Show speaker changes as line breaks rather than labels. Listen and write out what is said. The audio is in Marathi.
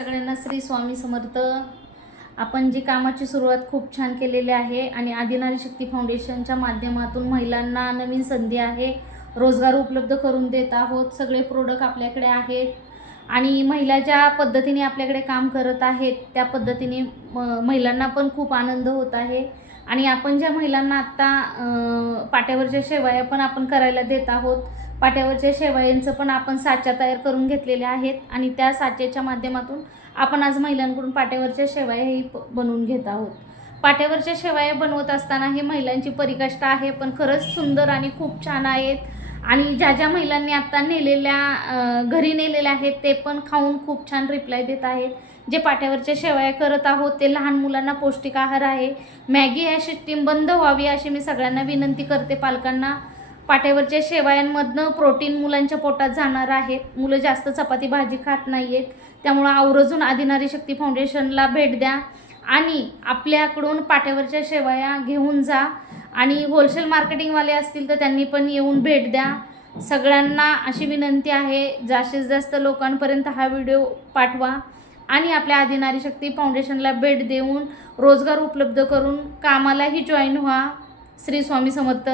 सगळ्यांना श्री स्वामी समर्थ. आपण जी कामाची सुरुवात खूप छान केलेली आहे आणि आदिनारी शक्ती फाउंडेशनच्या माध्यमातून महिलांना नवीन संधी आहे. रोजगार उपलब्ध करून देत आहोत. सगळे प्रोडक्ट आपल्याकडे आहेत. आणि महिला ज्या पद्धतीने आपल्याकडे काम करत आहेत त्या पद्धतीने महिलांना पण खूप आनंद होत आहे. आणि आपण ज्या महिलांना आत्ता पाट्यावरच्या शेवाया पण आपण करायला देत आहोत पाट्यावरच्या शेवाळ्यांचं पण आपण साच्या तयार करून घेतलेल्या आहेत आणि त्या साच्याच्या माध्यमातून आपण आज महिलांकडून पाट्यावरच्या शेवयाही प- बनवून घेत आहोत. पाट्यावरच्या शेवाया बनवत असताना हे महिलांची परिकाष्ठा आहे पण खरंच सुंदर आणि खूप छान आहेत. आणि ज्या ज्या महिलांनी आत्ता नेलेल्या घरी नेलेल्या आहेत ते पण खाऊन खूप छान रिप्लाय देत आहेत. जे पाट्यावरच्या शेवाया करत आहोत ते लहान मुलांना पौष्टिक आहार आहे. मॅगी ह्या सिस्टीम बंद व्हावी अशी मी सगळ्यांना विनंती करते पालकांना. पाट्यावरच्या शेवयांमधनं प्रोटीन मुलांच्या पोटात जाणार आहेत मुलं जास्त चपाती भाजी खात नाही आहेत त्यामुळं आवर्जून आदिनारी शक्ती फाउंडेशनला भेट द्या आणि आपल्याकडून पाट्यावरच्या शेवाया घेऊन जा आणि होलसेल मार्केटिंगवाले असतील तर त्यांनी पण येऊन भेट द्या. सगळ्यांना अशी विनंती आहे जास्तीत जास्त लोकांपर्यंत हा व्हिडिओ पाठवा आणि आपल्या आदिनारी शक्ती फाउंडेशनला भेट देऊन रोजगार उपलब्ध करून कामालाही जॉईन व्हा. श्री स्वामी समर्थ.